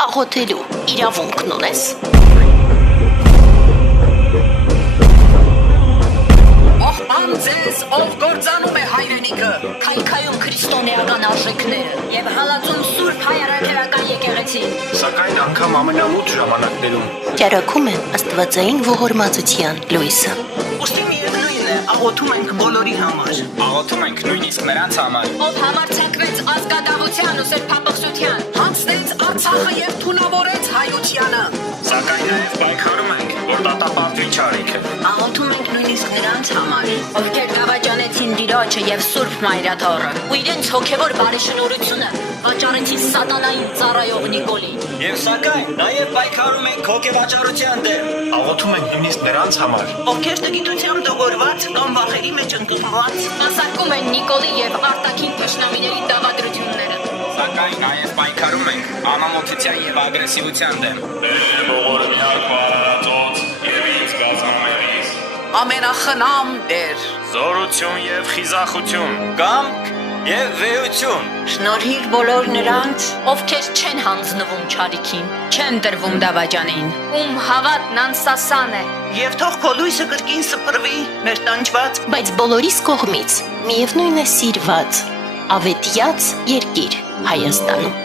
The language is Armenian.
աղոթելու իրավունքն ունես։ Ողբան ձեզ, ով գործանում է հայրենիքը, քայքայում քրիստոնեական արժեքները եւ հալածում Սուրբ Հայրաքելական եկեղեցին։ Սակայն անգամ ամենամութ ժամանակներում Ճարակում է աստվածային ողորմածության լույսը։ ուստի միևնույն է, աղոթում ենք բոլորի համար։ աղոթում ենք նույնիսկ նրանց համար, Ով համարձակվեց ազգադավության ու սրբապղծության, Հանձնեց Արցախը եւ թունավորեց հայությանը։ սակայն նաև պայքարում ենք, որ դատապարտվի չարիքը։ աղոթում ենք նույնիսկ նրանց համար, ովքեր դավաճանեցին Տիրոջը եւ Սուրբ Մայրաթոռը, ու իրենց հոգեվոր բարեշնորհությունը վաճառեցին սատանային ծառայող Նիկոլին։ Եվ սակայն նաև պայքարում ենք հոգեվաճառության դեմ։ Աղոթում ենք նույնիսկ նրանց համար, Ովքեր տգիտությամբ դողորված կամ վախերի մեջ ընկղմված, Սպասարկում են Նիկոլի եւ արտաքին թշնամիների դավադրությունները։ սակայն նաև պայքարում ենք անամոթության եւ ագրեսիվության դեմ։ ամենախնամ Տեր, Զորություն եւ խիզախություն, Կամք եւ վեհություն։ Շնորհիր բոլոր նրանց, ովքեր չեն հանձնվում չարիքին, չեն տրվում դավաճանին, ում հավատն անսասան է։ եւ թող քո լույսը կրկին սփռվի մեր տանջված Բայց բոլորիս կողմից միևնույն է սիրված, ավետյաց երկիր Հայաստանում։